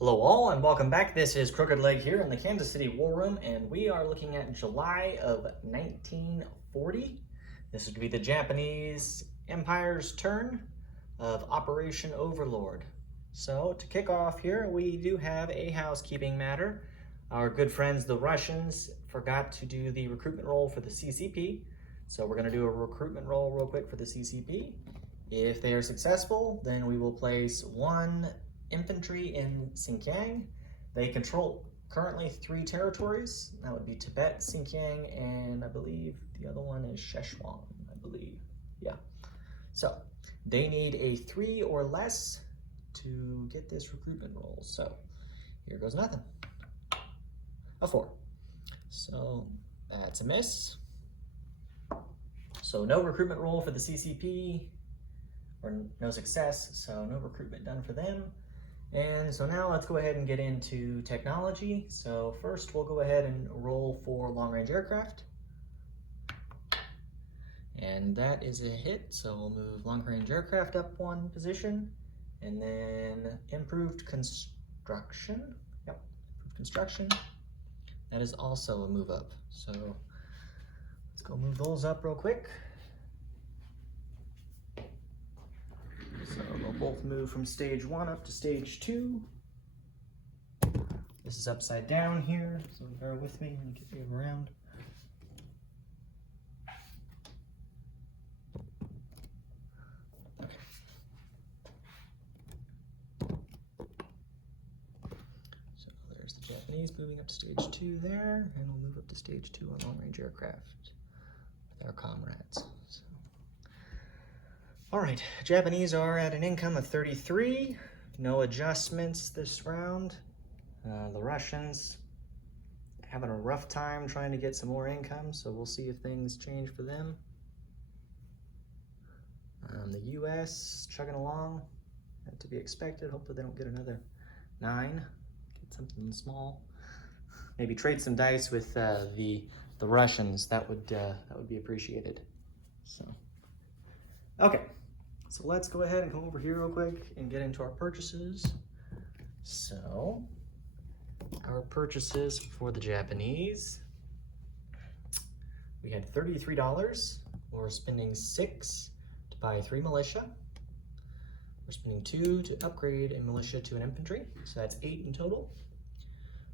Hello all and welcome back. This is Crooked Leg here in the Kansas City War Room, and we are looking at July of 1940. This would be the Japanese Empire's turn of Operation Overlord. So to kick off here, we do have a housekeeping matter. Our good friends the Russians forgot to do the recruitment roll for the CCP, so we're going to do a recruitment roll real quick for the CCP. If they are successful, then we will place one infantry in Xinjiang. They control currently 3 territories. That would be Tibet, Xinjiang, and I believe the other one is Szechuan, I believe. Yeah. So they need a 3 or less to get this recruitment roll. So here goes nothing. A 4. So that's a miss. So no recruitment roll for the CCP, or no success, so no recruitment done for them. And so now let's go ahead and get into technology. So first we'll go ahead and roll for long-range aircraft. And that is a hit, so we'll move long-range aircraft up 1 position. And then improved construction. Yep, improved construction. That is also a move up. So let's go move those up real quick. So they'll both move from stage 1 up to stage 2. This is upside down here, so bear with me and get you around. Okay. So there's the Japanese moving up to stage 2 there, and we'll move up to stage 2 on long-range aircraft with our comrades. So. All right, Japanese are at an income of 33. No adjustments this round. The Russians having a rough time trying to get some more income, so we'll see if things change for them. The US chugging along, to be expected. Hopefully they don't get another 9. Get something small. Maybe trade some dice with the Russians. That would be appreciated. So, okay. So let's go ahead and come over here real quick and get into our purchases. So our purchases for the Japanese, we had $33. We're spending 6 to buy 3 militia. We're spending 2 to upgrade a militia to an infantry. So that's 8 in total.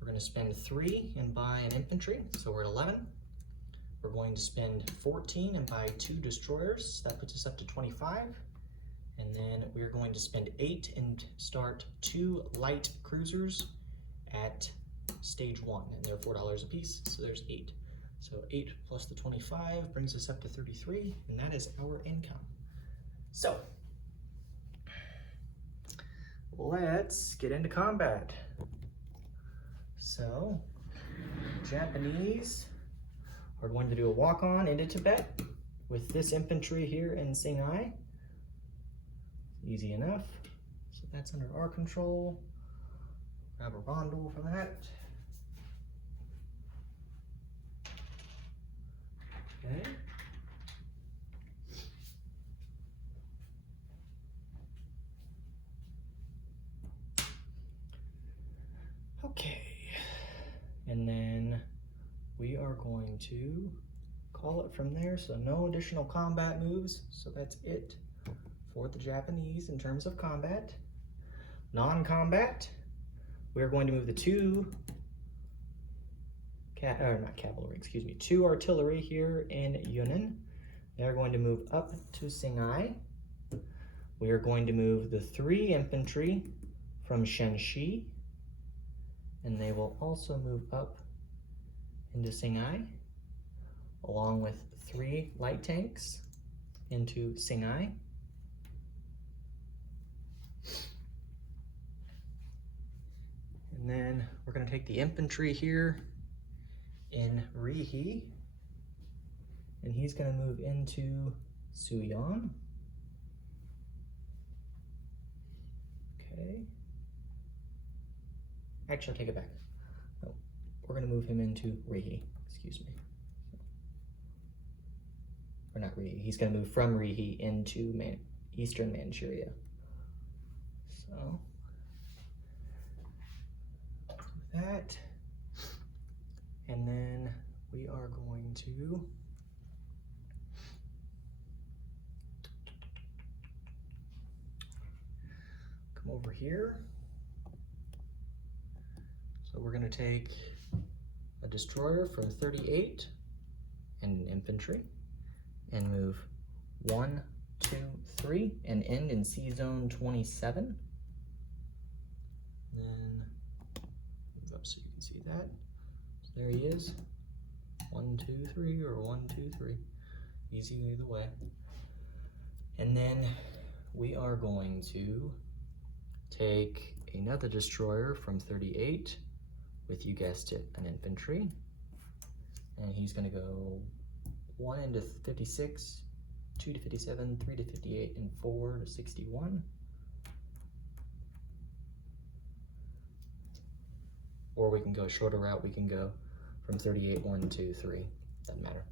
We're going to spend 3 and buy an infantry. So we're at 11. We're going to spend 14 and buy 2 destroyers. That puts us up to 25. And then we're going to spend 8 and start 2 light cruisers at stage 1, and they're $4 a piece, so there's 8. So 8 plus the 25 brings us up to 33, and that is our income. So let's get into combat. So Japanese are going to do a walk-on into Tibet with this infantry here in Singhai. Easy enough. So that's under our control. Grab a rondel for that. Okay. Okay. And then we are going to call it from there. So no additional combat moves. So that's it for the Japanese in terms of combat. Non-combat, we're going to move the 2 artillery here in Yunnan. They're going to move up to Singhai. We are going to move the 3 infantry from Shenxi, and they will also move up into Singhai, along with 3 light tanks into Singhai. And then we're going to take the infantry here in Rihe, and he's going to move into Suyan. Okay. Actually, I'll take it back. No, we're going to move him into Rihe. Excuse me. Or not Rihe. He's going to move from Rihe into eastern Manchuria. So that. And then we are going to come over here. So we're going to take a destroyer from 38 and an infantry and move 1, 2, 3 and end in C zone 27. And then move up so you can see that. So there he is. 1, 2, 3 or 1, 2, 3. Easy either way. And then we are going to take another destroyer from 38 with, you guessed it, an infantry. And he's going to go 1 into 56, 2 to 57, 3 to 58, and 4 to 61. Or we can go a shorter route. We can go from 38, 1, 2, 3. Doesn't matter.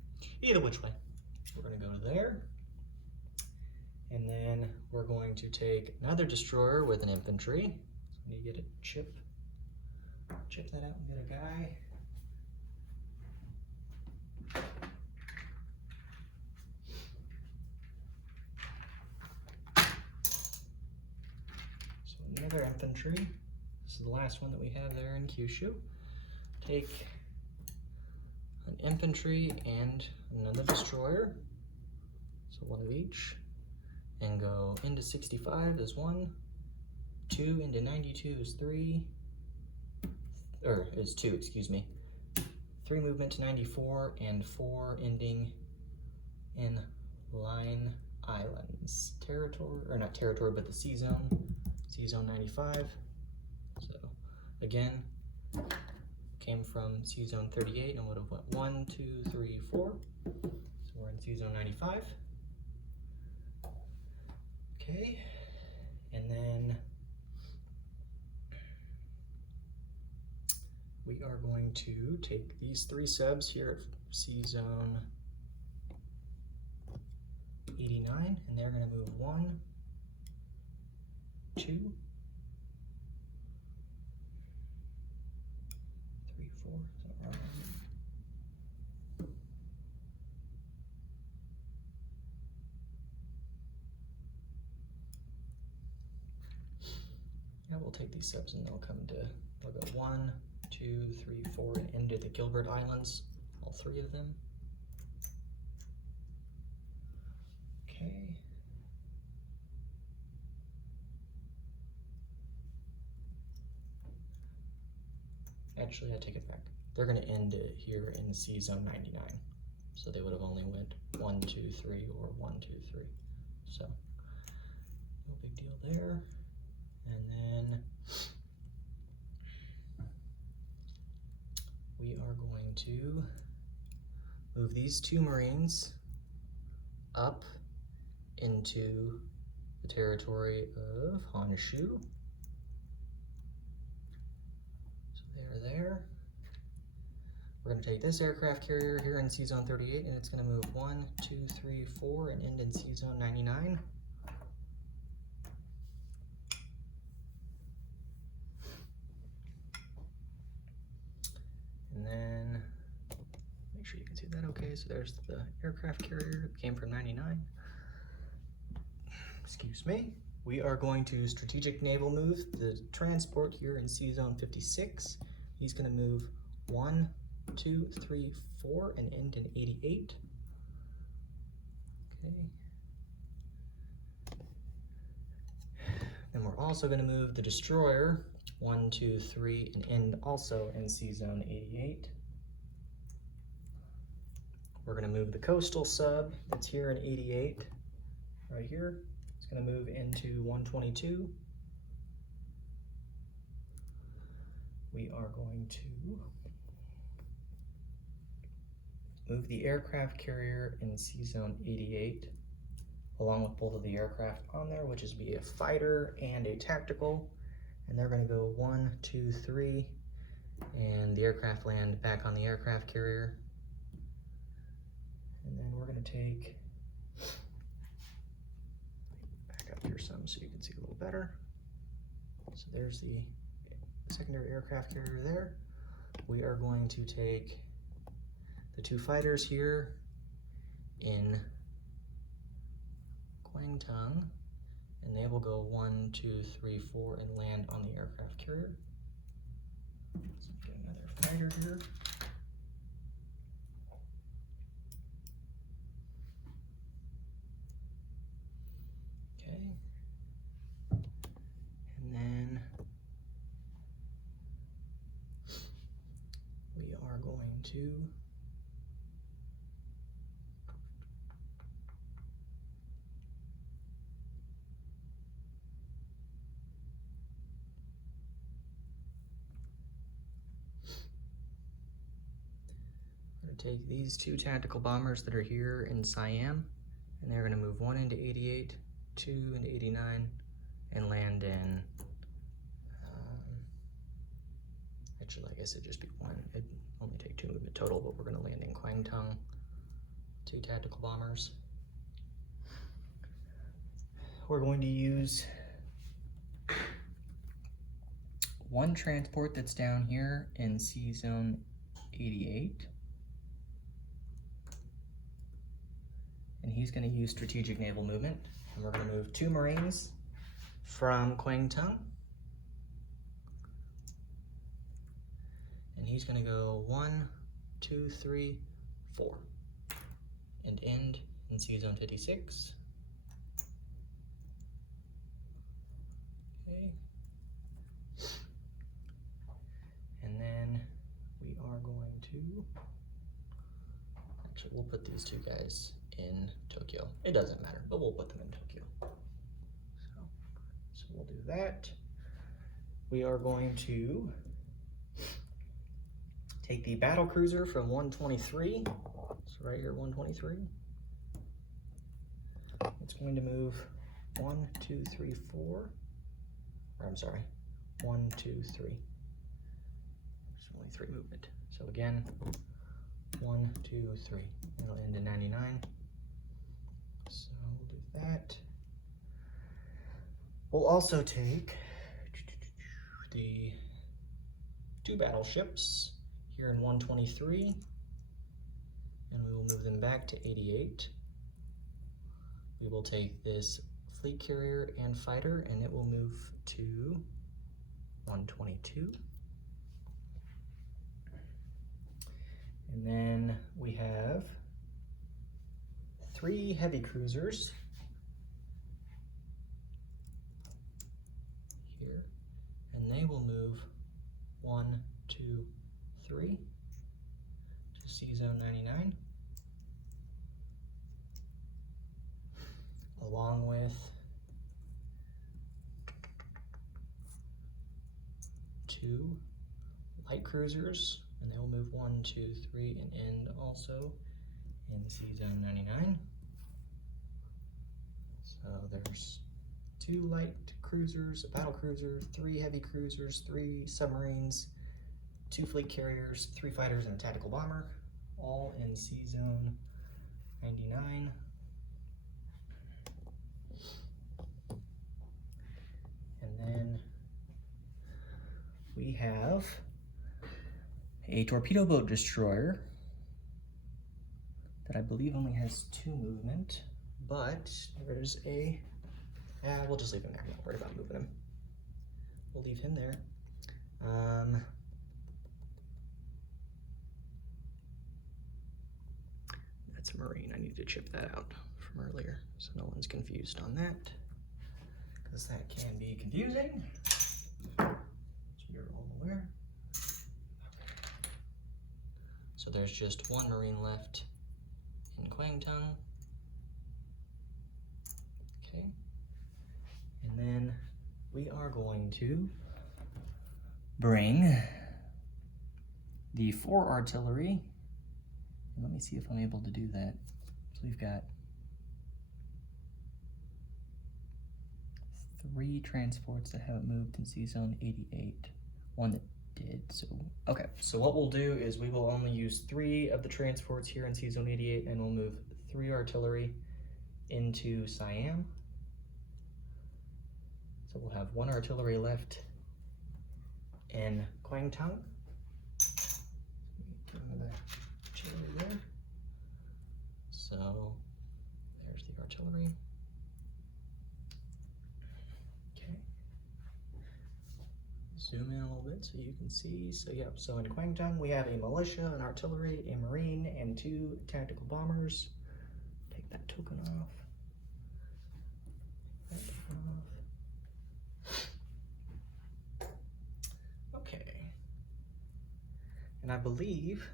Either which way. We're going to go to there. And then we're going to take another destroyer with an infantry. So we need to get a chip. Chip that out and get a guy. So another infantry. This is the last one that we have there in Kyushu. Take an infantry and another destroyer. So one of each. And go into 65 is 1. 2 into 92 is 3. Or is 2, excuse me. 3 movement to 94 and 4 ending in Line Islands. Territory, or not territory, but the C zone. C zone 95. So again, came from C zone 38 and would have went 1, 2, 3, 4. So we're in C zone 95. Okay, and then we are going to take these 3 subs here at C zone 89, and they're going to move 1, 2, 3, 4. Is that right? Yeah, we'll take these subs and they'll go 1, 2, 3, 4, and into the Gilbert Islands, all 3 of them. Okay. Actually, I take it back. They're going to end it here in C zone 99. So they would have only went 1, 2, 3, or 1, 2, 3. So no big deal there. And then we are going to move these 2 Marines up into the territory of Honshu. So they are there. We're going to take this aircraft carrier here in C zone 38 and it's going to move 1, 2, 3, 4 and end in C zone 99. And then make sure you can see that okay. So there's the aircraft carrier that came from 99. Excuse me. We are going to strategic naval move the transport here in C zone 56. He's going to move 1, 2, 3, 4 and end in 88. Okay. Then we're also going to move the destroyer 1, 2, 3 and end also in C zone 88. We're going to move the coastal sub that's here in 88 right here. It's going to move into 122. We are going to move the aircraft carrier in C zone 88 along with both of the aircraft on there, which is be a fighter and a tactical. And they're going to go 1, 2, 3 and the aircraft land back on the aircraft carrier. And then we're going to take back up here some so you can see a little better. So there's the secondary aircraft carrier there. we are going to take the 2 fighters here in Kwangtung, and they will go 1, 2, 3, 4 and land on the aircraft carrier. Let's get another fighter here. Okay. And then we are going to take these 2 tactical bombers that are here in Siam, and they're going to move 1 into 88, 2 into 89, and land in, actually I guess it'd just be 1. It'd only take 2 movement total, but we're going to land in Kwangtung, 2 tactical bombers. We're going to use 1 transport that's down here in C Zone 88. And he's going to use strategic naval movement. And we're going to move 2 Marines from Kwangtung. And he's going to go 1, 2, 3, 4. And end in C Zone 56. Okay. And then we are going to, actually we'll put these 2 guys in Tokyo. It doesn't matter, but we'll put them in Tokyo. So we'll do that. We are going to take the battle cruiser from 123. So right here, 123. It's going to move 1, 2, 3, 4. Or I'm sorry, 1, 2, 3. There's only 3 movement. So again, 1, 2, 3. It'll end in 99. So we'll do that. We'll also take the 2 battleships here in 123, and we will move them back to 88. We will take this fleet carrier and fighter, and it will move to 122. And then we have 3 heavy cruisers here, and they will move 1, 2, 3 to C Zone 99, along with 2 light cruisers, and they will move 1, 2, 3 and end also in C Zone 99. So there's 2 light cruisers, a battle cruiser, 3 heavy cruisers, 3 submarines, 2 fleet carriers, 3 fighters, and a tactical bomber, all in C Zone 99. And then we have a torpedo boat destroyer that I believe only has 2 movement, but there's a, we'll just leave him there. I'm not worried about moving him. We'll leave him there. That's a Marine. I need to chip that out from earlier so no one's confused on that, because that can be confusing, so you're all aware. So there's just 1 Marine left in Kwangtung. Okay. And then we are going to bring the 4 artillery. Let me see if I'm able to do that. So we've got 3 transports that haven't moved in C Zone 88. 1 that did, so, okay. So what we'll do is we will only use 3 of the transports here in C Zone 88, and we'll move 3 artillery into Siam. So we'll have 1 artillery left in Kwangtung. So there's the artillery. Okay. Zoom in a little bit so you can see. So yeah, so in Kwangtung we have a militia, an artillery, a marine, and 2 tactical bombers. Take that token off. Okay. And I believe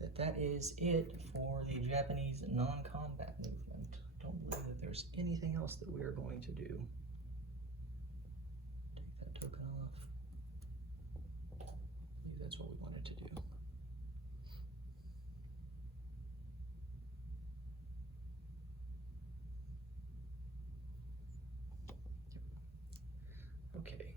that that is it for the Japanese non-combat movement. I don't believe that there's anything else that we are going to do. Take that token off. I believe that's what we wanted to do. Okay.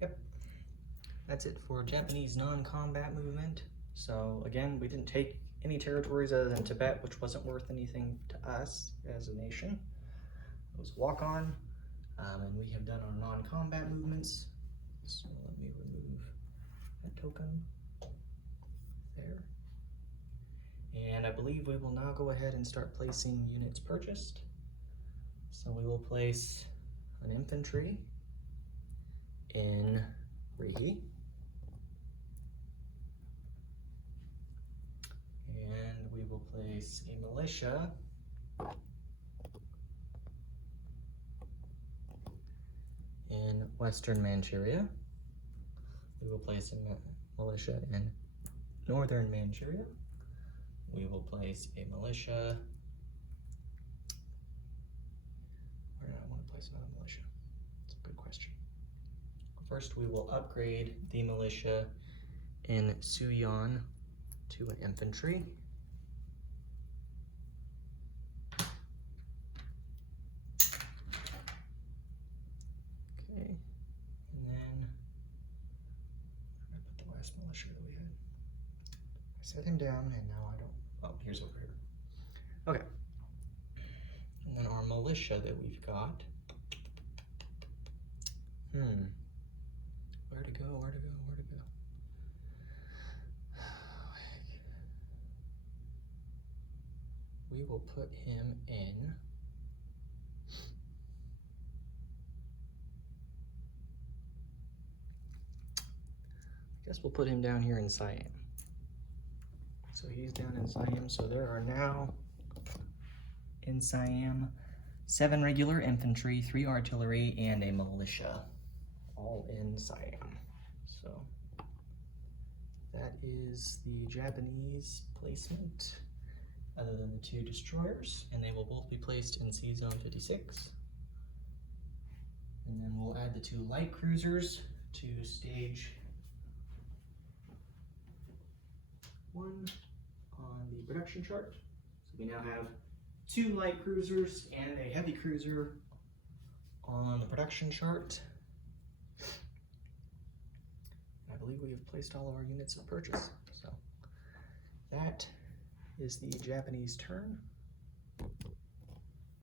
Yep. That's it for Japanese non-combat movement. So again, we didn't take any territories other than Tibet, which wasn't worth anything to us as a nation. It was walk-on, and we have done our non-combat movements. So let me remove that token there. And I believe we will now go ahead and start placing units purchased. So we will place an infantry in Rihi. And we will place a militia in Western Manchuria. We will place a militia in Northern Manchuria. We will place a militia. Where do I want to place another militia? That's a good question. First, we will upgrade the militia in Suyon to an infantry. Okay, and then I put the last militia that we had. I set him down, and now I don't. Oh, here's over here. Okay, and then our militia that we've got. Where to go? Where to go? Where to go? We will put him in. I guess we'll put him down here in Siam. So he's down in Siam. So there are now in Siam 7 regular infantry, 3 artillery, and a militia, all in Siam. So that is the Japanese placement, other than the 2 destroyers, and they will both be placed in Sea Zone 56. And then we'll add the 2 light cruisers to stage 1 on the production chart. So we now have 2 light cruisers and a heavy cruiser on the production chart. I believe we have placed all of our units of purchase. So that is the Japanese turn.